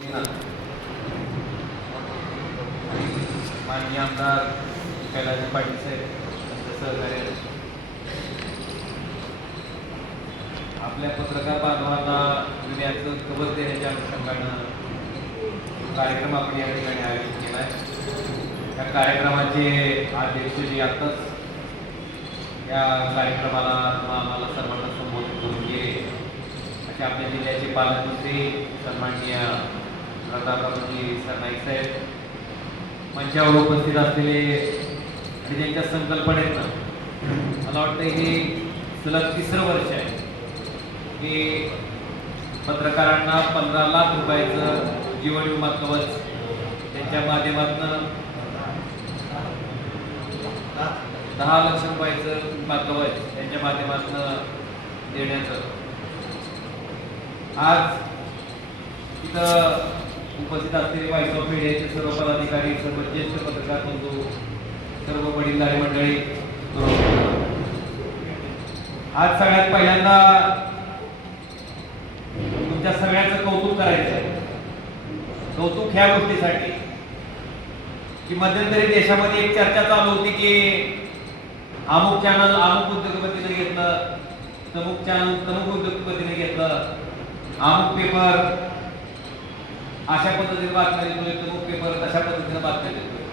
माननीय आमदार कैलास पाटील साहेब यांचं सहकार्य आपल्या पत्रकार बांधवांना दुनियाचं कवच देण्याच्या अनुषंगानं कार्यक्रम आपण या ठिकाणी आयोजित केला आहे। या कार्यक्रमाचे अध्यक्ष जी आत्ताच या कार्यक्रमाला आम्हाला सर्वांना संबोधित करून गेले असे आपल्या जिल्ह्याचे पालकमंत्री सन्माननीय राधाकृष्ण सरनाईक साहेब, मंचावर उपस्थित असलेले आणि ज्यांच्या संकल्पनेतनं मला वाटतं हे सलग 3रं वर्ष आहे की पत्रकारांना 15 लाख रुपयाचं जीवन विमा कवच त्यांच्या माध्यमातून 10 लाख रुपयाचं विमा कवच त्यांच्या माध्यमातून देण्याचं आज इथं उपस्थित असलेले व्हाईस ऑफ मीडियाचे सर्व पदाधिकारी, सर्व ज्येष्ठ पत्रकार बंधू, सर्व वडीलधारी मंडळी, आज सगळ्यात पहिल्यांदा तुमच्या सगळ्यांचं कौतुक करायचं आहे। कौतुक ह्या गोष्टीसाठी की मध्यंतरी देशामध्ये एक चर्चा चालू होती की अमुक चॅनल अमुक उद्योगपतीने घेतलं, तमुक चॅनल तमुक उद्योगपतीने घेतलं, अमुक पेपर अशा पद्धतीने बातम्या देतोय, तमुक पेपर तशा पद्धतीने बातम्या देतोय।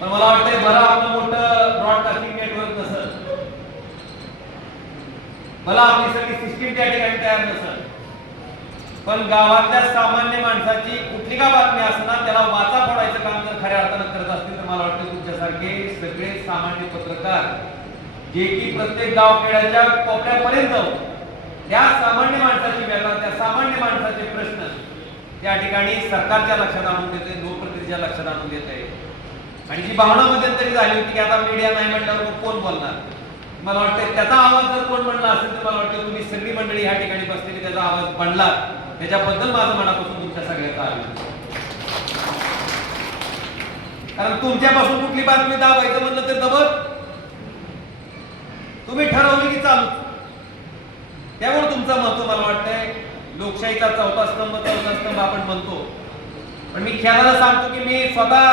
पण मला वाटतंय बरं आपलं मोठं ब्रॉडकास्टिंग नेटवर्क नसेल, मला आपली सगळी सिस्टीम त्या ठिकाणी तयार नसेल, पण गावातल्या सामान्य माणसाची कुठली का बातमी असणार त्याला वाचा फोडायचं काम जर खऱ्या अर्थानं करत असतील तर मला वाटतं तुमच्यासारखे सगळे सामान्य पत्रकार जे की प्रत्येक गावखेड्याच्या कोपऱ्यापर्यंत जाऊन त्या सामान्य माणसाची व्यथा, त्या सामान्य माणसाचे प्रश्न त्या ठिकाणी सरकारच्या लक्षात आणून देते, लोकप्रतिनिधीच्या लक्षात आणून देते। आणि जी भावना मध्यंतरी झाली होती की आता मीडिया नाही म्हटल्यावर कोण बोलणार, मला वाटतं त्याचा आवाज जर कोण म्हणला असेल तर मला वाटतं तुम्ही सगळी मंडळी या ठिकाणी बसलेली त्याचा आवाज बनला, त्याच्याबद्दल माझं मनापासून तुमच्या सगळ्यांचा आभार। कारण तुमच्यापासून कुठली बातमी दाबायचं म्हणलं तर दबत तुम्ही ठरवली की चालू, त्यामुळे तुमचं महत्व मला वाटतंय लोकशाहीचा चौथा स्तंभ आपण म्हणतो, पण मी खेळायला सांगतो की मी स्वतः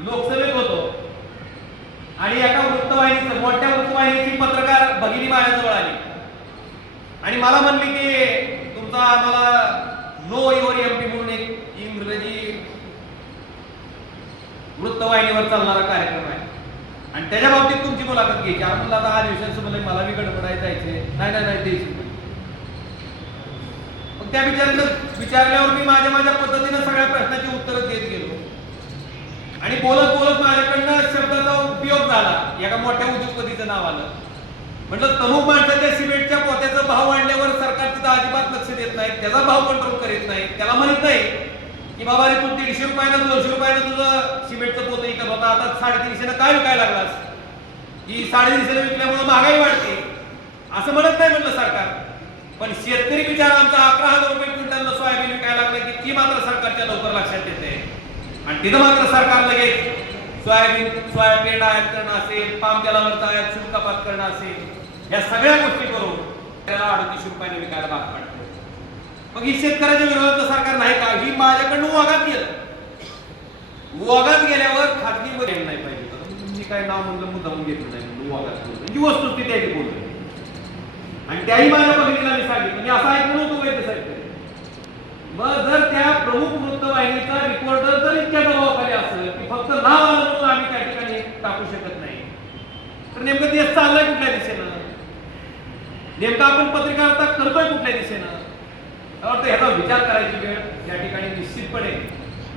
लोकसभेत होतो आणि एका वृत्तवाहिनीचं मोठ्या वृत्तवाहिनीची पत्रकार भगिनी माझ्याजवळ आली आणि मला म्हणली की तुमचा आम्हाला नो युअर एमपी म्हणून एक इंग्रजी वृत्तवाहिनीवर चालणारा कार्यक्रम आहे आणि त्याच्या बाबतीत तुमची मुलाखत घ्यायची। आपण आता हा दिवसांचं म्हणलं मला बी गडबडायला जायचे, नाही द्यायची। मग त्या विचारल्यावर मी माझ्या पद्धतीने सगळ्या प्रश्नाची उत्तरं देत गेलो आणि बोलत बोलत माझ्याकडनं शब्दाचा उपयोग झाला। एका मोठ्या उद्योगपतीचं नाव आलं, म्हटलं तमुक माणसाच्या सिमेंटच्या पोत्याचा भाव वाढल्यावर सरकार तिथं अजिबात लक्ष देत नाही, त्याचा भाव कंट्रोल करीत नाही, त्याला म्हणत नाही की बाबा रे तू 150 रुपयानं 200 रुपयानं तुझं सिमेंटचं पोतं विकत होता, आता 350 काय विकायला लागलास, की 350 विकल्यामुळे महागाई वाढते असं म्हणत नाही म्हणलं सरकार। पण शेतकरी बिचारा आमचा 11,000 रुपये क्विंटलनं सोयाबीन विकायला लागले की ती मात्र सरकारच्या लवकर लक्षात येते आणि तिथं मात्र सरकार लगेच सोयाबीन आयात करणं असेल, पाम तेलावरचा आयात शुल्क कपात करणं असेल, या सगळ्या गोष्टी करून त्याला 38 रुपयाने विकायला भाग पाडते। मग ही शेतकऱ्याच्या विरोधात सरकार नाही का, ही माझ्याकडनं वागात गेलं, वागात गेल्यावर खाजगी मध्ये नाही पाहिजे, मी काय नाव म्हणलं मुद्दाम घेतलं नाही, वागात म्हणजे वस्तुस्थिती आहे बोलतो आणि त्याही माझ्या बहिणीला मी सांगितलं म्हणजे असं ऐकून होतो वैद्य साहेब। मग जर त्या प्रमुख वृत्तवाहिनीचा रिपोर्टर जर इतक्या दबावाखाली असेल की फक्त नाव आलं म्हणून आम्ही त्या ठिकाणी टाकू शकत नाही, तर नेमकं देश चाललाय कुठल्या दिशेनं, नेमकं आपण पत्रकारिता करतोय कुठल्या दिशेनं, ह्याचा विचार करायची वेळ या ठिकाणी निश्चितपणे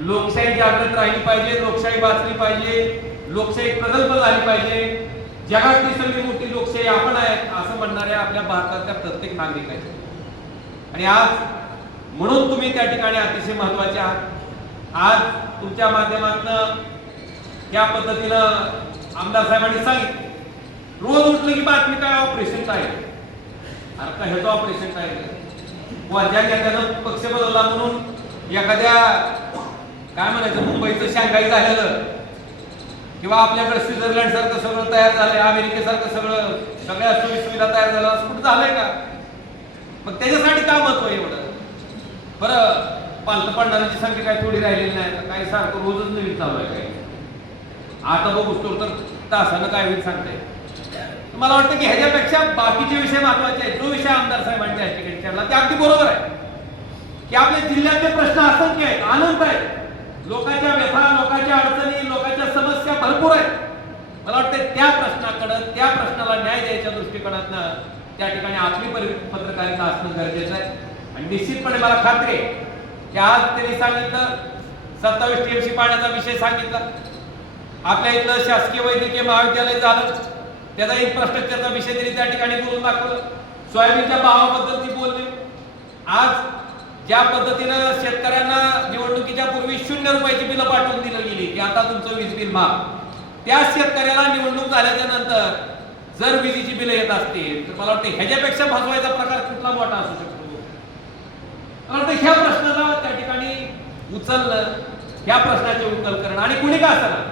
लोकशाही जागृत राहिली पाहिजे, लोकशाही वाचली पाहिजे, लोकशाही प्रगल्भ झाली पाहिजे। जगातली सगळी मोठी लोकशाही आपण आहे असं म्हणणाऱ्या आपल्या भारताच्या प्रत्येक नागरिकाची आणि आज म्हणून तुम्ही त्या ठिकाणी अतिशय महत्वाचे आहात। आज तुमच्या माध्यमातून या पद्धतीनं आमदार साहेबांनी सांगितलं रोज उठलं की बातमी काय ऑपरेशन काय, अरे का ह्याचं ऑपरेशन काय, वरच्या नेत्यानं पक्ष बदलला म्हणून एखाद्या काय म्हणायचं मुंबईचं शांघाई झालेलं किंवा आपल्याकडे स्वित्झर्लंड सारखं सगळं तयार झालंय, अमेरिकेसारखं सगळ्या सोयी सुविधा तयार झाल्या, कुठं झालंय का? मग त्याच्यासाठी का महत्व एवढं? पालत पडणाऱ्यांची संख्या काय थोडी राहिलेली नाही, तर काही सारखं रोजच नवीन चालू आहे काय. आता बघतो तर तासानं काय होईल सांगताय. मला वाटतं की ह्याच्यापेक्षा बाकीचे विषय महत्वाचे आहेत. जो विषय आमदार साहेबांच्या ठिकाणी विचारला ते अगदी बरोबर आहे की आपल्या जिल्ह्यातले प्रश्न असंख्य आहेत, अनंत आहेत. लोकांच्या व्यथा, लोकांच्या अडचणी, लोकांच्या समस्या भरपूर आहेत. मला वाटतं त्या प्रश्नाकडे, त्या प्रश्नाला न्याय द्यायच्या दृष्टिकोनातनं त्या ठिकाणी आपली पत्रकारिता असणं गरजेचं आहे. आणि निश्चितपणे मला खात्री आहे की आज त्यांनी सांगितलं 27 TMC पाण्याचा विषय सांगितला. आपल्या इथलं शासकीय वैद्यकीय महाविद्यालय झालं, त्याचा इन्फ्रास्ट्रक्चरचा विषय त्यांनी त्या ठिकाणी बोलून दाखवलं. सोयाबीनच्या भावाबद्दल ती बोलली. आज ज्या पद्धतीनं शेतकऱ्यांना निवडणुकीच्या पूर्वी 0 रुपयाची बिलं पाठवून दिली गेली की आता तुमचं वीज बिल माफ, त्या शेतकऱ्याला निवडणूक झाल्याच्या नंतर जर विजेची बिलं येत असतील तर मला वाटतं ह्याच्यापेक्षा भासवायचा प्रकार कुठला मोठा असू शकतो. मला वाटतं ह्या प्रश्नाला त्या ठिकाणी उचलणं, ह्या प्रश्नाचे उकल करणं, आणि कुणी का असणार,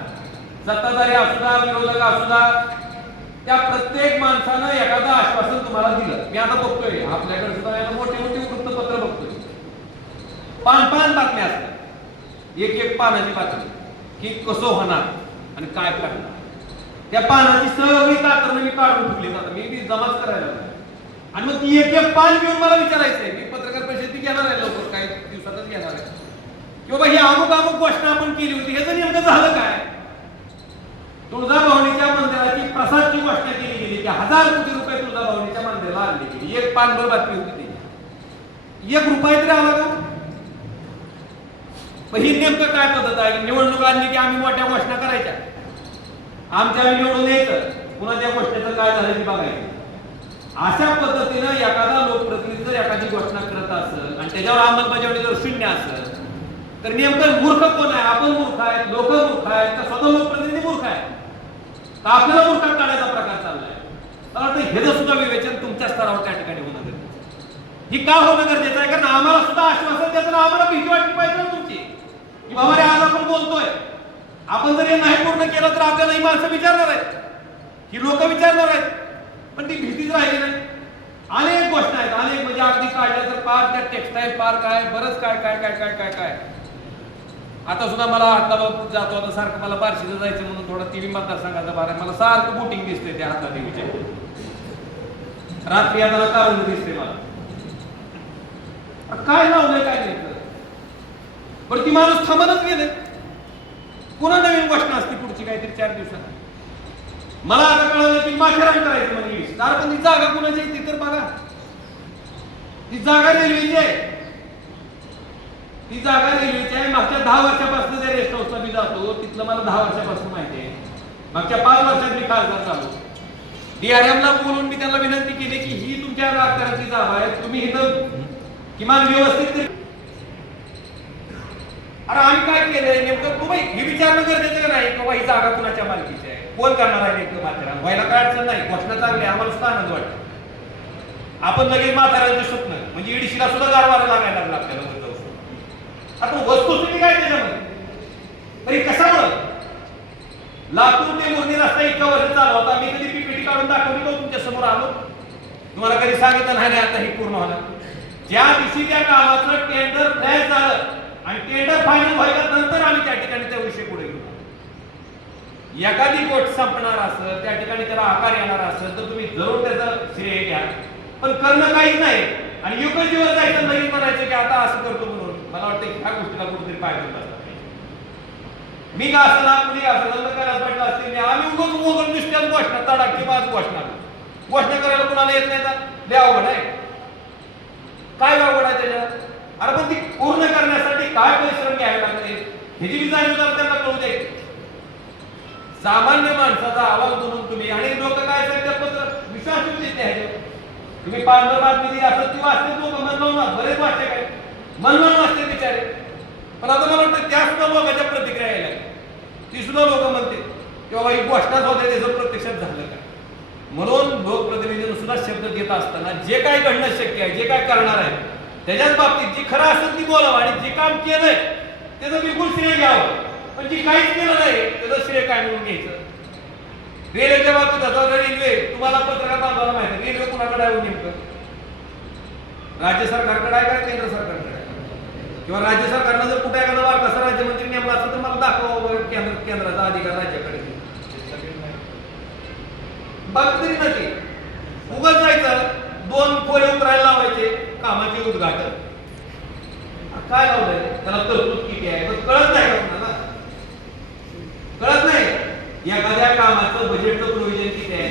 सत्ताधारी असुदा, विरोधक असुदा, त्या प्रत्येक माणसानं एखादं आश्वासन तुम्हाला दिलं. मी आता बघतोय आपल्याकडे सुद्धा मोठे मोठे वृत्तपत्र बघतोय, पान बातम्या असतात, एक पानाची बातमी की कसं होणार आणि काय करणार. त्या पानाची सगळी कात्रणं मी काढून ठेवली जातात, मी जमाच करायला लागलो. आणि मग ती एक पान घेऊन मला विचारायचंय, मी पत्रकार परिषद घेणार आहे लवकर, काही दिवसातच घेणार आहे, की बाबा ही अमुक घोषणा आपण केली होती, ह्याचं नेमकं झालं काय. तुळजाभवानीच्या मंदिराची प्रसादची घोषणा केली गेली की 1000 कोटी रुपये तुळजाभवानीच्या मंदिराला आणले गेले. एक पानभर बातमी होती त्याची, 1 रुपया तरी आला का. ही नेमकं काय पद्धत आहे. निवडणूक आणली की आम्ही मोठ्या घोषणा करायच्या, आमच्या निवडून यायचं, पुन्हा त्या घोषणेचं काय झालं ते बघायचं. अशा पद्धतीनं एखादा लोकप्रतिनिधी जर एखादी घोषणा करत असेल आणि त्याच्यावर अंमलबजावणी जर 0 असेल तर नेमकं मूर्ख कोण आहे. आपण मूर्ख आहेत, लोक मूर्ख आहेत, का स्वतः लोकप्रतिनिधी मूर्ख आहे, का आपल्याला मूर्खात काढायचा प्रकार चाललाय. मला वाटतं ह्याचं सुद्धा विवेचन तुमच्या स्तरावर त्या ठिकाणी होणं गरजेचं. ही का होणं गरजेचं आहे, कारण आम्हाला सुद्धा आश्वासन द्यायचं, आम्हाला भीती वाटली पाहिजे ना तुमची की बाबा रे आज आपण बोलतोय, आपण जर हे नाही पूर्ण केलं तर आपल्याला ही माणसं विचारणार आहेत, ही लोक विचारणार आहेत. पण ती भीतीच राहिली नाही. अनेक गोष्टी आहेत, अनेक म्हणजे अगदी काढल्या तर पार्क, त्या टेक्सटाईल पार्क आहे, बरंच काय काय काय काय काय काय. आता सुद्धा मला हातला जातो, आता सारखं मला बार्शीला जायचं म्हणून थोडा TV मतदारसंघाचा भार आहे, मला सारखं बोटिंग दिसते त्या हातला देवीच्या रात्री आता कारण दिसते मला. काय लावलंय काय नाही पण ती माणूस थांबतच गेले. पुन्हा नवीन घोषणा असते पुढची काहीतरी 4 दिवसात. मला आता कळलं की माथेरान करायचं म्हणजे विस्तार, पण ती जागा कुणाची ती तर बघा. ती जागा रेल्वेची आहे, ती जागा रेल्वेची आहे. मागच्या 10 वर्षापासून त्या रेस्ट हाऊसला मी जातो, तिथलं मला 10 वर्षापासून माहिती आहे. मागच्या 5 वर्षात मी खासदार झालो. DRM ला बोलून मी त्यांना विनंती केली की ही तुमच्या राजकारणाची जागा आहे, तुम्ही इथं किमान व्यवस्थित. अरे आम्ही काय केलंय नेमकं, तुम्ही हे विचारणं गरजेचं नाही की ही जागा कुणाच्या मालकीची आहे, कोण करणार आहे नेमकं माथेरान. व्हायला काय अडचण नाही, घोषणा चांगली आहे, आम्हाला सुद्धा आनंद वाटतो. आपण लगेच माथेरानचं स्वप्न म्हणजे ईडीसीला सुद्धा गारवारा लागायला लागला आपल्याला. आता वस्तुस्थिती काय त्याच्यामध्ये, तरी कशामुळे लातूर ते मोरणी रस्ता इतका वर्ष चालू होता. मी कधी PPT काढून दाखवली तो तुमच्या समोर आलो, तुम्हाला कधी सांगितलं नाही आता हे पूर्ण होणार. ज्या दिवशी त्या कामाचं टेंडर फ्लॅश झालं आणि टेंडर फायनल व्हायला नंतर आम्ही त्या ठिकाणी त्या विषय पुढे गेलो. एखादी गोष्ट संपणार असेल, त्या ठिकाणी त्याला आकार येणार असेल तर तुम्ही जरूर त्याचं श्रेय घ्या, पण करणं काहीच नाही आणि एकच दिवस जायचं लगेच म्हणायचं की आता असं करतो म्हणून. मला वाटतं ह्या गोष्टीला कुठेतरी पाय ठेवला. मी का असताना कुणी असताना करायला पाहिजे असते, आम्ही उगाच मोगल नुसत्याच घोषणा तडाखी बाद घोषणा करायला कुणाला येत नाही का, लय अवघड आहे. काय अवघड आहे त्याच्यात. अरे पण ती पूर्ण करण्यासाठी काय परिश्रम घ्यावे लागते ह्याची जाणीव त्यांना कळू दे. सामान्य माणसाचा आवाज म्हणून तुम्ही, आणि लोक काय पत्र विश्वास देत नाही. तुम्ही 5 बातमी दिली असं ती वाचते, लोक मन लावून बरेच वाचते, काय मन लावून वाचते बिचारे. पण आता मला वाटतं त्या सुद्धा लोकांच्या प्रतिक्रिया यायला, ती सुद्धा लोक म्हणते की बाबा ही घोषणाच होते त्याचं प्रत्यक्षात झालं का. म्हणून लोकप्रतिनिधींना सुद्धा शब्द देत असताना जे काय घडणं शक्य आहे, जे काय करणार आहे त्याच्याच बाबतीत जी खरं असेल ती बोलावं आणि जे काम केलंय त्याचं बिलकुल श्रेय घ्यावं. पण जी काहीच केलं नाही त्याचं श्रेय काय म्हणून घ्यायचं. रेल्वेच्या बाबतीत आता रेल्वे तुम्हाला पत्रकार बांधवाला माहिती, रेल्वे कुणाकडे आहे नेमकं, राज्य सरकारकडे आहे का केंद्र सरकारकडे आहे. किंवा राज्य सरकारनं जर कुठे एखादा बारकासा राज्यमंत्री नेमला असेल तर मला दाखवा केंद्राचा अधिकार राज्याकडे बघ तरी नक्की उगाच जायचं 2 पोरे उतरायला लावायचे कामाचे उद्घाटन काय लावलंय त्याला तरतूद किती आहे पण कळत नाही का तुम्हाला कळत नाही एखाद्या कामाचं बजेटचं प्रोव्हिजन किती आहे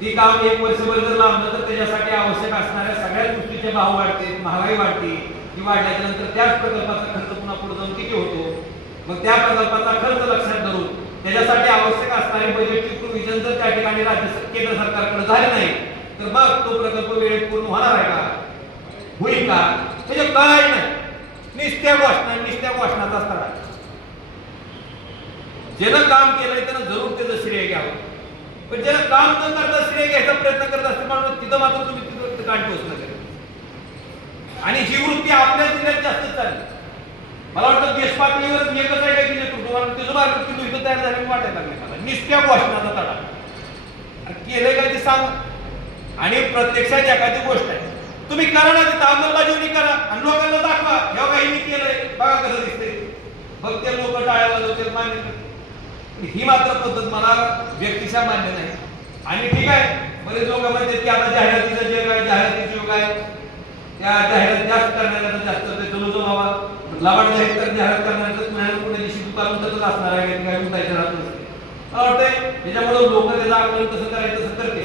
ती काम 1 वर्षभर जर लावलं तर त्याच्यासाठी आवश्यक असणाऱ्या सगळ्या गोष्टीचे भाव वाढते महागाई वाढते ती वाढल्याच्या नंतर त्याच प्रकल्पाचा खर्च पुन्हा पुढे जाऊन किती होतो मग त्या प्रकल्पाचा खर्च लक्षात धरून त्याच्यासाठी आवश्यक असणारे बजेटची प्रोव्हिजन जर त्या ठिकाणी केंद्र सरकारकडे झाले नाही तर मग तो प्रकल्प वेळेत पूर्ण होणार आहे का होईल का म्हणजे काय नाही निस्त्या घोषणाचा असणार ज्यानं काम केलंय त्यानं जरूर त्याचं श्रेय घ्यावं पण ज्यानं काम न करता श्रेय घ्यायचा प्रयत्न करत असते म्हणून तिथं मात्र तुम्ही तिथं गाठ पोचणं करा आणि ही वृत्ती आपल्या जिल्ह्यात जास्त चालली मला वाटतं देश पातळीवर एकच आहे की नेतृत्व त्याचं मार्केट इथं तयार झालेलं वाटायला लागले मला निस्त्या घोषणाचा तडा केलंय का ते सांग आणि प्रत्यक्षात एखादी गोष्ट आहे तुम्ही करा ना तिथं अंमलबजावणी करा आणि लोकांना दाखवा ह्या काही केलंय बघा कसं दिसतंय बघ ते लोक टाळ्या वाजवते मान्य करते ही मात्र पद्धत मला व्यक्तिशा मान्य नाही आणि ठीक आहे बरेच लोक म्हणतात की आता जाहिरातीचं जे काय जाहिरातीचं युग आहे त्या जाहिरात जास्त करण्याला जास्त ते चलो जो बाबा लाभाड जाहिरात करण्याचं पुण्याला कुठे दिवशी दुकान तसंच असणार आहे काय उठायचं राहत नसते मला वाटतंय त्याच्यामुळे लोक त्याचं आकलन कसं करायचं तसं करते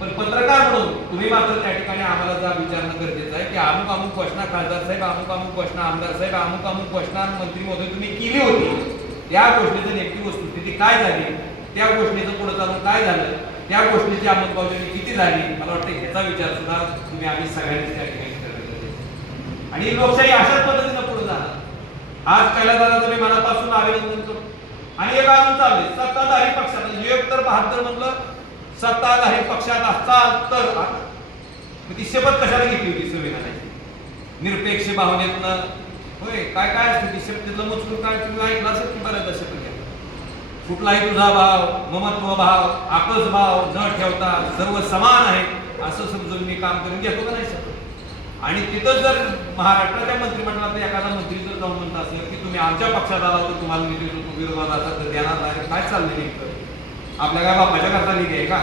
पण पत्रकार म्हणून तुम्ही मात्र त्या ठिकाणी आम्हाला जा विचारणं गरजेचं आहे की अमुक घोषणा खासदार साहेब अमुक घोषणा आमदार साहेब अमुक घोषणा मंत्री महोदय तुम्ही केली होती त्या गोष्टीचं नेमकी वस्तुस्थिती काय झाली त्या गोष्टीचं पुढे चालून काय झालं त्या गोष्टीची अंमलबजावणी किती झाली मला वाटतं ह्याचा विचार सुद्धा तुम्ही आम्ही सगळ्यांनी त्या ठिकाणी करायला आणि लोकशाही अशाच पद्धतीनं पुढे जाणार आज कैलासदाराचं मी मनापासून अभिनंदन करतो आणि एक अजून चालले सत्ताधारी पक्षात एकतर 72 म्हणलं सत्ताधारी पक्षात असताल तर ती शपथ कशाला घेतली होती संविधानाची निरपेक्ष भावनेतनं होय काय काय असते ती शपथेतलं मजकूर काय तुम्ही ऐकलं असेल की बऱ्याचदा शपथ घ्या कुठलाही तुझा भाव ममत्व भाव आपस भाव न ठेवता सर्व समान आहे असं समजून मी काम करून घेतो का नाही शपथ आणि तिथं जर महाराष्ट्राच्या मंत्रिमंडळात एखादा मंत्री जर जाऊन म्हणत असेल की तुम्ही आमच्या पक्षात आला तर तुम्हाला निधी विरोधात असा तर देणार नाही काय चाललंय नेमकं आपल्या काय बापाच्या करता निधी आहे का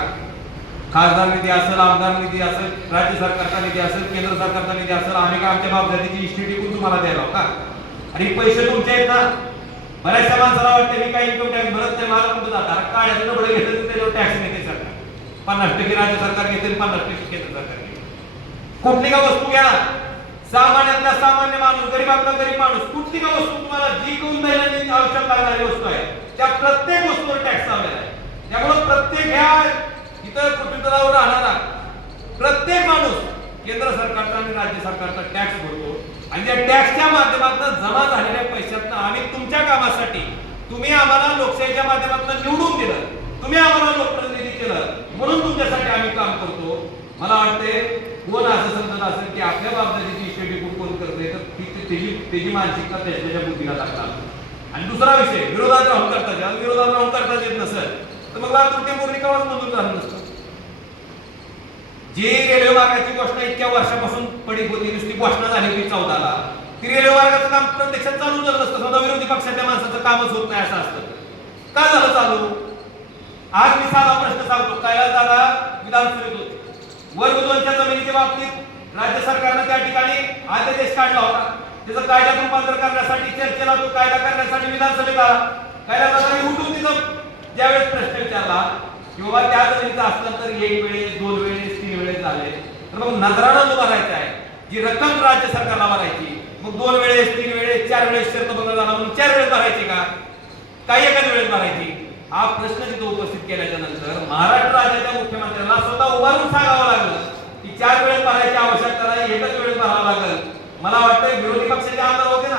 खासदार निधी असेल आमदार निधी असेल राज्य सरकारचा निधी असेल केंद्र सरकारचा निधी असेल आम्ही का आमच्या बापजातीची इष्टी टिकून तुम्हाला द्यायला का आणि पैसे तुमचे आहेत ना बऱ्याचशा माणसाला वाटतं मी काही इन्कम टॅक्स भरत नाही मला कुठं जातात काढ्याचं नबळं घेतलं तर त्याच्यावर टॅक्स घेते सरकार 50% राज्य सरकार घेते 50% केंद्र सरकार घेते कुठली का वस्तू घ्या सामान्यातला सामान्य माणूस गरीबातला गरीब माणूस कुठली का वस्तू तुम्हाला जी कोण दैनंदिन आवश्यक लागणारी वस्तू आहे त्या प्रत्येक वस्तूवर टॅक्स लावलेला आहे त्यामुळे प्रत्येक ह्या इतर पृथ्वीतलावर राहणारा प्रत्येक माणूस केंद्र सरकारचा आणि राज्य सरकारचा टॅक्स भरतो आणि त्या टॅक्सच्या माध्यमातून जमा झालेल्या पैशातून आम्ही तुमच्या कामासाठी तुम्ही आम्हाला लोकशाहीच्या माध्यमातून निवडून दिलं तुम्ही आम्हाला लोकप्रतिनिधी केलं म्हणून तुमच्यासाठी आम्ही काम करतो मला वाटते कोण असं समजत असेल की आपल्या बाबतीची इष्टी कोण करते तर त्याची मानसिकता त्याच्या बुद्धीला लागतात आणि दुसरा विषय विरोधात राहून करता येत नसेल तर मग तृतीय पौर्णिकावाच मंजूर झालं नसतं जी रेल्वे मार्गाची घोषणा इतक्या वर्षापासून पडीक होती नुसती घोषणा झाली होती 14ला ती रेल्वे मार्गाचं काम प्रत्यक्षात चालू झालं नसतं समजा विरोधी पक्षाच्या माणसाचं कामच होत नाही असं असतं काय झालं चालू आज मी साधा प्रश्न सांगतो कैलासदादा विधानसभेत होते वर्ग 2च्या जमिनीच्या बाबतीत राज्य सरकारनं त्या ठिकाणी अध्यादेश काढला होता त्याचं कायद्यात रूपांतर करण्यासाठी चर्चेला तो कायदा करण्यासाठी विधानसभेत आला कैलासदादांनी उठून तिथं ज्यावेळेस प्रश्न विचारला की बाबा त्या जमिनीचं हस्तांतर 1 वेळेस 2 वेळेस 3 वेळेस झाले तर मग नजरानं जो भरायचा आहे जी रक्कम राज्य सरकारला भरायची मग 2 वेळेस 3 वेळेस 4 वेळेस शर्त बंद झाला म्हणून 4 वेळेस भरायची का काही एकाच वेळेस भरायची हा प्रश्न तिथं उपस्थित केल्याच्या नंतर महाराष्ट्र राज्याच्या मुख्यमंत्र्यांना स्वतः उभारून सांगावं लागलं की 4 वेळेस भरायची आवश्यकता नाही एकच वेळेस भरावं लागेल मला वाटतं विरोधी पक्षाचे आमदार होते ना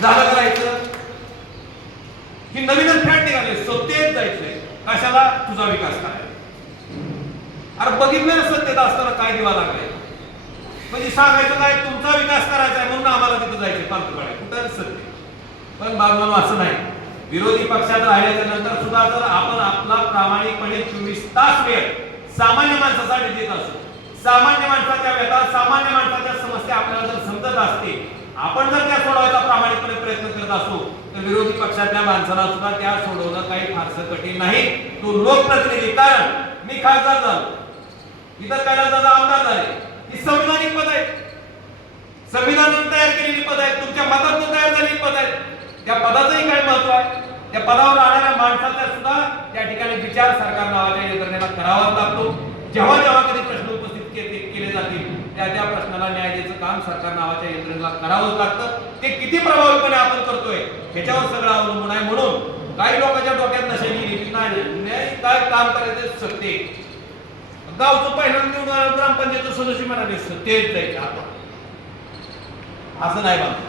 झालं करायचं की नवीनच फॅट निघाले सत्तेत जायचंय कशाला तुझा विकास करायचा अरे बघितलं ना सत्तेत असताना काय दिवा लागलाय म्हणजे सांगायचं काय तुमचा विकास करायचा आहे म्हणून आम्हाला तिथं जायचंय पालतुकडे कुठं सत्य पण बाजूला असं नाही विरोधी पक्षात राहिल्याच्या नंतर सुद्धा जर आपण आपला प्रामाणिकपणे 24 तास वेळ सामान्य माणसासाठी देत असतो सामान्य माणसाच्या व्यथा सामान्य माणसाच्या समस्या आपल्याला अडचण असते, आपण जर त्या सोडवायचा प्रामाणिकपणे प्रयत्न करत असू तर विरोधी पक्षातल्या माणसाला सुद्धा त्या सोडवणं काही फारसं कठीण नाही. तो लोकप्रतिनिधी, कारण मी खासदार झालो, इतर दादा आमदार झाले, ही संविधानिक पद आहेत, संविधानाने तयार केलेली पद आहेत, तुमच्या मतातून तयार झालेली पद आहेत. त्या पदाचंही काय महत्व आहे? त्या पदावर राहणाऱ्या माणसाचा सुद्धा त्या ठिकाणी विचार सरकार नावाच्या यंत्रणेला करावाच लागतो. जेव्हा जेव्हा कधी प्रश्न उपस्थित केले जातील त्या प्रश्नाला न्याय द्यायचं काम सरकार नावाच्या यंत्रणेला करावंच लागतं. ते किती प्रभावीपणे आपण करतोय ह्याच्यावर सगळं अवलंबून आहे. म्हणून काही लोकांच्या डोक्यात नशा गेली नाही काय काम करायचं सत्ते, गावचं पहिल्यांदा निवडून ग्रामपंचायत सदस्य म्हणाले सत्तेत जायचे, असं नाही बाबा.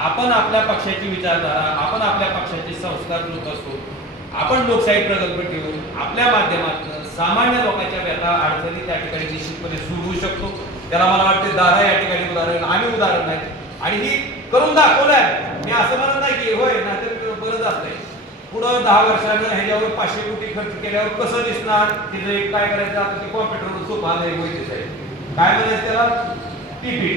आपण आपल्या पक्षाची विचारधारा, आपण आपल्या पक्षाचे संस्कार लोक असतो, आपण लोकशाही प्रकल्प ठेवून आपल्या माध्यमातून सामान्य लोकांच्या व्यथा अडचणी त्या ठिकाणी निश्चितपणे सोडवू शकतो. त्याला मला वाटते दादा या ठिकाणी उदाहरण, आम्ही उदाहरण नाही, आणि ही करून दाखवलंय. मी असं म्हणत नाही की होय नाहीतर बरंच असतंय. पुढं 10 वर्षानं ह्याच्यावर 500 कोटी खर्च केल्यावर कसं दिसणार, तिथे काय करायचं, आता ते कॉम्प्युटरवर सोपा नाही होईल, काय म्हणायचं त्याला, PPT.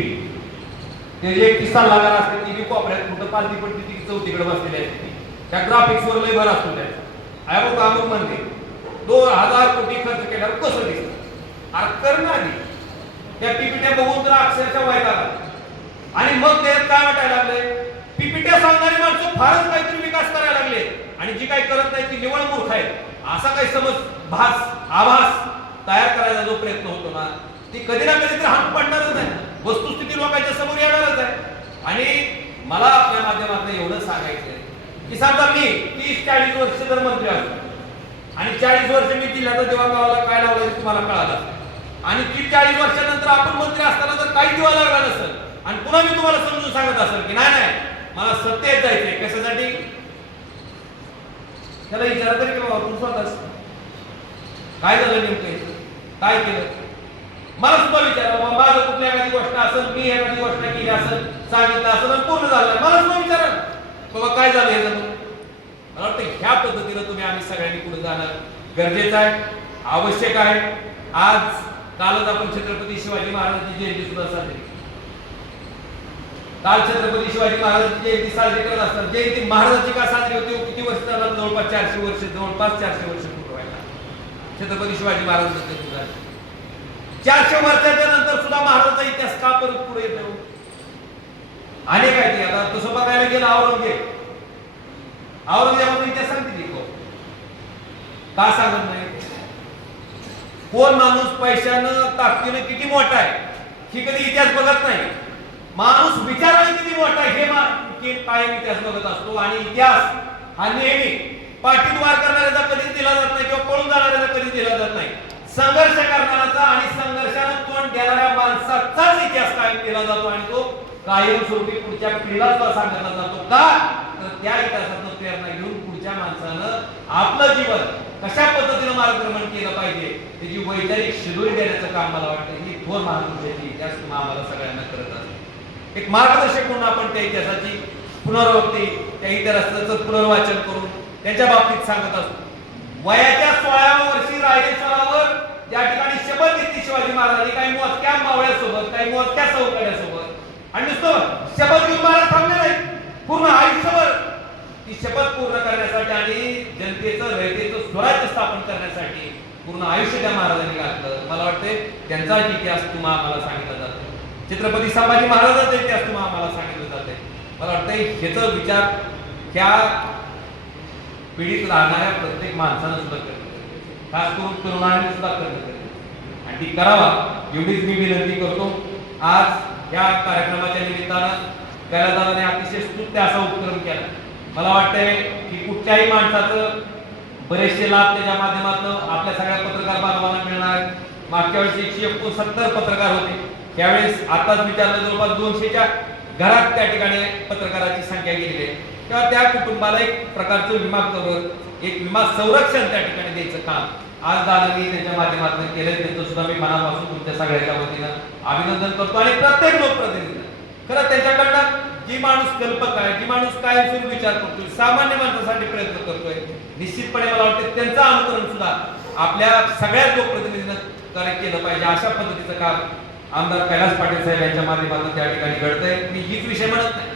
ते जे 31 लाखाला असते ती बी कोपऱ्यात कुठं पालती पडती ती चौथीकडे बसलेली असते. त्या ग्राफिक्सवर लय भर असतो त्याचा. अरे मग अमुक म्हणते 2000 कोटी खर्च केल्यावर कसं दिसतं, अरे कर ना आधी. त्या पीपीट्या बघून तर अक्षरशः वैताग आला. आणि मग त्यात काय वाटायला लागले, पीपीट्या सांगणारी माणसं फारच काहीतरी विकास करायला लागले आणि जी काही करत नाही ती निवळ मूर्ख आहे, असा काही समज आभास तयार करायचा जो प्रयत्न होतो ना, ती कधी ना कधी तर हात पडणारच नाही. वस्तुस्थिती लोकांच्या समोर येणारच आहे. आणि मला आपल्या माध्यमातून एवढं सांगायचं आहे की समजा मी 30-40 वर्ष जर मंत्री असतो आणि 40 वर्ष मी जिल्ह्याचा दिवा गावाला काय लावला ते तुम्हाला कळालं, आणि 40 वर्षानंतर आपण मंत्री असताना जर काही दिवा लागला नसेल आणि पुन्हा मी तुम्हाला समजून सांगत असेल की नाही नाही मला सत्तेत जायचंय, कशासाठी, त्याला विचारा तरी की बाबा तू स्वतःच काय झालं नेमकं, काय केलं, मला सुद्धा विचारा बाबा माझं कुठल्या एखादी गोष्ट असेल, मी एखादी गोष्ट केली असेल, सांगितलं असेल आणि पूर्ण झालं, मला सुद्धा विचारा बाबा काय झालं हे झालं. मला वाटतं ह्या पद्धतीनं तुम्ही आम्ही सगळ्यांनी पुढे जाणं गरजेचं आहे, आवश्यक आहे. आज कालच आपण छत्रपती शिवाजी महाराजांची जयंती सुद्धा साजरी, काल छत्रपती शिवाजी महाराजांची जयंती साजरी करत असतात. जयंती महाराजांची का साजरी होती, किती वर्ष झाला, जवळपास 400 वर्ष, जवळपास 400 वर्ष पूर्व व्हायला छत्रपती शिवाजी महाराजांचं जयंती झाली. 400 वर्षाच्या नंतर सुद्धा महाराजांचा इतिहास का परत पुढे येतो, अनेक आहे ते. आता तसं बघायला गेलं औरंगजेबाचा इतिहास सांगते ती का सांगत नाही, कोण माणूस पैशानं ताकदीनं किती मोठा आहे ही कधी इतिहास बघत नाही, माणूस विचाराने किती मोठा आहे हे कायम इतिहास बघत असतो. आणि इतिहास हा नेहमी पाठीद्वार करणाऱ्याचा कधीच दिला जात नाही किंवा पळून जाणाऱ्याचा कधीच दिला जात नाही, संघर्ष करणाऱ्याचा आणि संघर्षाला तोंड देणाऱ्या माणसाचाच इतिहास कायम केला जातो आणि तो कायमस्वरूपी पुढच्या पिढीला सुद्धा सांगितला जातो. का तर त्या इतिहासातून प्रेरणा घेऊन पुढच्या माणसानं आपलं जीवन कशा पद्धतीनं मार्गक्रमण केलं पाहिजे त्याची वैचारिक शिदोरी देण्याचं काम मला वाटतं ही थोर महापुरुषाची इतिहास आम्हाला सगळ्यांना करत असते. एक मार्गदर्शक म्हणून आपण त्या इतिहासाची पुनरावृत्ती, त्या इतिहासाचं पुनर्वाचन करून त्यांच्या बाबतीत सांगत असतो. वयाच्या 16व्या वर्षी रायरेश्वरावर ज्या ठिकाणी शपथ घेतली शिवाजी महाराजांनी, काही मोजक्या मावळ्यासोबत, काही मोजक्या चौकड्यासोबत, आणि नुसतं शपथ घेऊन महाराज थांबले नाही, पूर्ण आयुष्यभर ती शपथ पूर्ण करण्यासाठी आणि जनतेचं रयतेचं स्वराज्य स्थापन करण्यासाठी पूर्ण आयुष्य त्या महाराजांनी घातलं. मला वाटते त्यांचा इतिहास तुम्हाला आम्हाला सांगितला जातो, छत्रपती संभाजी महाराजांचा इतिहास तुम्हाला आम्हाला सांगितलं जाते. मला वाटतं ह्याचा विचार ह्या पीडित राहणाऱ्या प्रत्येक माणसानं सुद्धा करणं, खास करून तरुणांनी सुद्धा करणं आणि ती करावा एवढीच मी विनंती करतो. आज या कार्यक्रमाच्या निमित्तानं कैलासदादाने अतिशय स्तुत्य असा उपक्रम केला. मला वाटतंय की कुठल्याही माणसाचं बरेचसे लाभ त्याच्या माध्यमातून आपल्या सगळ्या पत्रकार बांधवांना मिळणार. मागच्या वेळेस 169 पत्रकार होते, त्यावेळेस आताच विचारलं जवळपास 200च्या घरात त्या ठिकाणी पत्रकाराची संख्या गेलेली आहे. तेव्हा त्या कुटुंबाला एक प्रकारचं विमा कव्हर, एक विमा संरक्षण त्या ठिकाणी द्यायचं काम आज दादांनी त्यांच्या माध्यमातून केलं. त्यांचं सुद्धा मी मनापासून तुमच्या सगळ्यांच्या वतीनं अभिनंदन करतो. आणि प्रत्येक लोकप्रतिनिधी खरं त्यांच्याकडनं जी माणूस कल्पक आहे, जी माणूस कायमस्वरूपी विचार करतोय, सामान्य माणसासाठी प्रयत्न करतोय, निश्चितपणे मला वाटतं त्यांचं अनुकरण सुद्धा आपल्या सगळ्याच लोकप्रतिनिधींना केलं पाहिजे. अशा पद्धतीचं काम आमदार कैलास पाटील साहेब यांच्या माध्यमातून त्या ठिकाणी घडतंय. मी हीच विषय म्हणत नाही.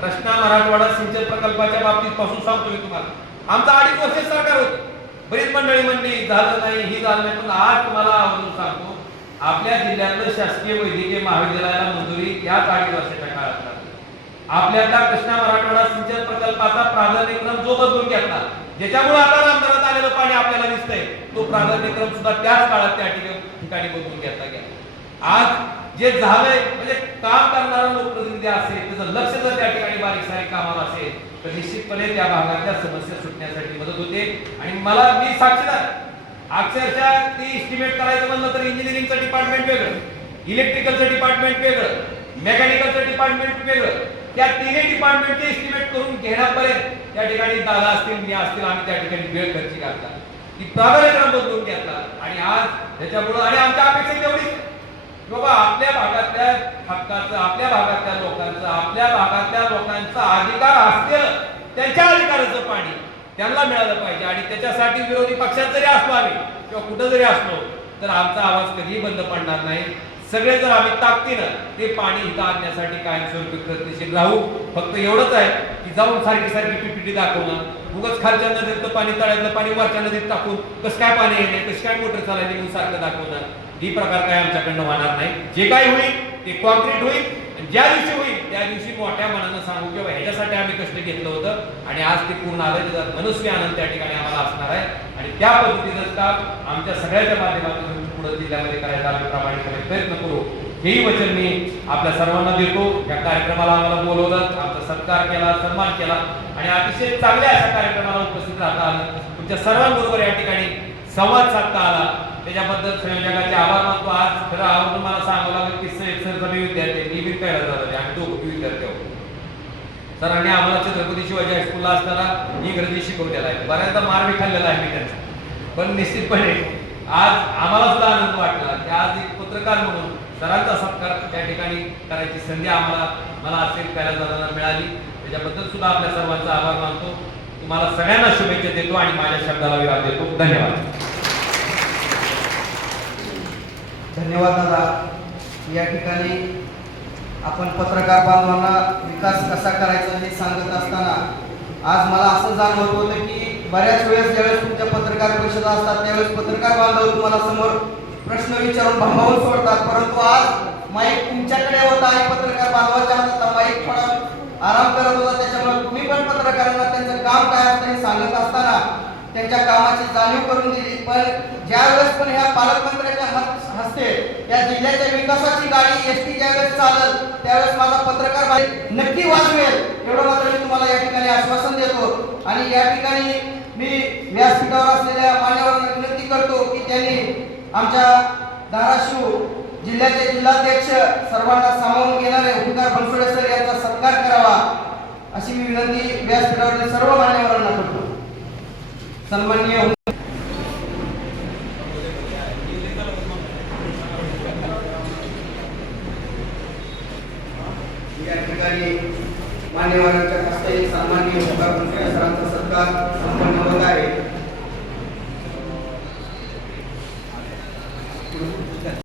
कृष्णा मराठवाडा सिंचन प्रकल्पाच्या बाबतीत पासून सांगतो मी तुम्हाला, आमचं 2.5 वर्ष सरकार होतं. बरीच मंडळी म्हणली झालं नाही, ही झालं नाही, पण आज तुम्हाला आवर्जून सांगतो, आपल्या जिल्ह्यातलं शासकीय वैद्यकीय महाविद्यालयाला मंजुरी याच 2.5 वर्षाच्या काळात झाली. आपल्याला कृष्णा मराठवाडा सिंचन प्रकल्पाचा प्राधान्यक्रम जो बदलून घेतला, ज्याच्यामुळे आता रामदारात आलेलं पाणी आपल्याला दिसतंय, तो प्राधान्यक्रम सुद्धा त्याच काळात त्या ठिकाणी बदलून घेतला गेला. आज जे झालंय म्हणजे काम करणारा लोकप्रतिनिधी असेल, त्याचं लक्ष जर त्या ठिकाणी बारीक सारीक कामावर असेल तर निश्चितपणे त्या भागातल्या समस्या सुटण्यासाठी मदत होते. आणि मी साक्षीदार, अक्षरशः ती एस्टिमेट करायचं म्हणलं तर इंजिनिअरिंगचं डिपार्टमेंट वेगळं, इलेक्ट्रिकलचं डिपार्टमेंट वेगळं, मेकॅनिकलचं डिपार्टमेंट वेगळं, त्या तिन्ही डिपार्टमेंटचे एस्टिमेट करून घेण्यापर्यंत त्या ठिकाणी दादा असतील, मी असतील, आम्ही त्या ठिकाणी वेळ खर्ची घातला, की प्राधान्यक्रम बदलून घेतला. आणि आज त्याच्यामुळं आणि आमच्या अपेक्षा तेवढीच बाबा, आपल्या भागातल्या हक्काचं, आपल्या भागातल्या लोकांचं, आपल्या भागातल्या लोकांचा अधिकार असतील, त्यांच्या अधिकाराचं पाणी त्यांना मिळालं पाहिजे. आणि त्याच्यासाठी विरोधी पक्षात जरी असलो आम्ही किंवा कुठं जरी असलो तर आमचा आवाज कधीही बंद पडणार नाही. सगळे जर आम्ही ताकदीनं ते पाणी इथं आणण्यासाठी कायमस्वरूपी प्रयत्नशील राहू. फक्त एवढंच आहे की जाऊन सारखी सारखी पीपीटी दाखवणं, उगाच खालच्या नदीतलं पाणी, तळ्यातलं पाणी वरच्या नदीत टाकून कसं काय पाणी येणे, कशी काय मोटर चालायची म्हणून सारखं दाखवणं, ही प्रकार काय आमच्याकडनं होणार नाही. जे काय होईल ते कॉन्क्रीट होईल. ज्या दिवशी होईल त्या दिवशी मोठ्या मनानं सांगू किंवा ह्याच्यासाठी आम्ही कष्ट घेतलं होतं आणि आज ते पूर्ण आलं, त्याचा मनस्वी आनंद त्या ठिकाणी आम्हाला असणार आहे. आणि त्या पद्धतीचं काम आमच्या सगळ्याच्या माध्यमातून पुढे जिल्ह्यामध्ये करायचा आम्ही प्रामाणिकपणे प्रयत्न करू, हेही वचन मी आपल्या सर्वांना देतो. या कार्यक्रमाला आम्हाला बोलवलं, आमचा सत्कार केला, सन्मान केला आणि अतिशय चांगल्या अशा कार्यक्रमाला उपस्थित राहता आलं. तुमच्या सर्वांबरोबर या ठिकाणी संवाद साधता आला, त्याच्याबद्दल संयोजकाचे आभार मानतो. आज खरं आवर्जून मला सांगावं लागेल की सर मी विद्यार्थी, मी बी काय झालं, आम्ही दोघं विद्यार्थी आहोत. सरांनी आम्हाला छत्रपती शिवाजी हायस्कूलला असताना इंग्रजी शिकवलेला आहे, बऱ्याचदा मार बी खाल्लेला आहे मी त्यांचा. पण निश्चितपणे आज आम्हाला सुद्धा आनंद वाटला की आज एक पत्रकार म्हणून सरांचा सत्कार त्या ठिकाणी करायची संधी मला असेल दादांना मिळाली. त्याच्याबद्दल सुद्धा आपल्या सर्वांचा आभार मानतो. तुम्हाला सगळ्यांना शुभेच्छा देतो आणि माझ्या शब्दाला विराम देतो. धन्यवाद. धन्यवाद दादा. या ठिकाणी आपण पत्रकार बांधवांना विकास कसा करायचा हे सांगत असताना आज मला असं जाणवत होतं की बऱ्याच वेळेस ज्यावेळेस तुमच्या पत्रकार परिषदा असतात त्यावेळेस पत्रकार बांधव तुम्हाला समोर प्रश्न विचारून भांबावून सोडतात, परंतु आज माईक तुमच्याकडे होता आणि पत्रकार बांधवाच्या हातात माईक थोडा आराम करत होता. त्याच्यामुळे तुम्ही पण पत्रकारांना त्यांचं काम काय असतं हे सांगत असताना त्यांच्या कामाची जाणीव करून दिली. पण ज्यावेळेस पण ह्या पालकमंत्र्यांच्या हस्ते या जिल्ह्याच्या विकासाची गाडी एसटी ज्यावेळेस चालल त्यावेळेस माझा पत्रकार नक्की वाजवेल एवढं मात्र मी तुम्हाला या ठिकाणी आश्वासन देतो. आणि या ठिकाणी मी व्यासपीठावर असलेल्या मान्यवरांना विनंती करतो की त्यांनी आमच्या धाराशिव जिल्ह्याचे जिल्हाध्यक्ष सर्वांना सामावून घेणारे ओंकार बनसोडे सर यांचा सत्कार करावा अशी मी विनंती व्यासपीठावरील सर्व मान्यवरांना करतो. सन्माननीय या ठिकाणी मान्यवरांच्या हस्ते सन्माननीय ओंकार बनसोडे सरांचा सत्कार संपन्न होत आहे.